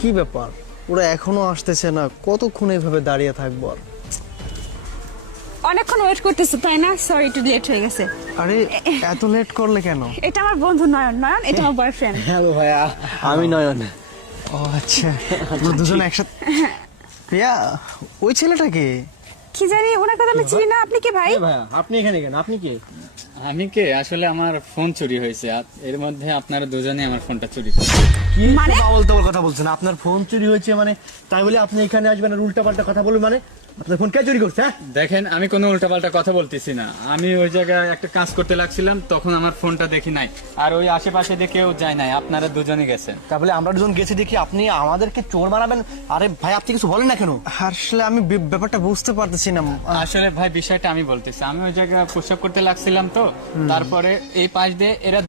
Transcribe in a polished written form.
কি ব্যাপার, ওরা এখনো আসতেছে না? কতক্ষণ এইভাবে দাঁড়িয়ে থাকবো আর? অনেকক্ষণ ওয়েট করতেছে তাই না? সরি একটু লেট হয়ে গেছে। আরে এত লেট করলে কেন? এটা আমার বন্ধু নয়ন। নয়ন এটা আমার বয়ফ্রেন্ড। হ্যালো ভাইয়া, আমি নয়ন। ও আচ্ছা, আমরা দুজন একসাথে। প্রিয়া, ওই ছেলেটাকে কি জানি ওনার কথা আমি চিনি না। আপনি কি ভাই? ভাইয়া আপনি এখানে কেন? আপনি কে? আমি কে? আসলে আমার ফোন চুরি হয়েছে, এর মধ্যে আপনারা দুজনেই আমার ফোনটা চুরি করেন। কি মানে? বাবল তাবল কথা বলছেন? আপনার ফোন চুরি হয়েছে মানে তাই বলে আপনি এখানে আসবেন আর উল্টা পাল্টা কথা বলবেন? মানে আপনার ফোন কে চুরি করছে? হ্যাঁ, দেখেন, আমি কোনো উল্টাপাল্টা কথা বলতেছি না। আমি ওই জায়গায় একটা কাজ করতে লাগছিলাম, তখন আমার ফোনটা দেখি নাই, আর ওই আশেপাশে দেখেও যায় নাই। আপনারা দুজনে গেছেন। তাহলে আমরা দুজন গেছি দেখি আপনি আমাদেরকে চোর বানাবেন? আরে ভাই আপনি কিছু বলেন না কেন? আসলে আমি ব্যাপারটা বুঝতে পারতেছি না। আসলে ভাই বিষয়টা আমি বলতেছি, আমি ওই জায়গায় প্রস্রাব করতে লাগছিলাম, তো তারপরে এই পাশ দিয়ে এরা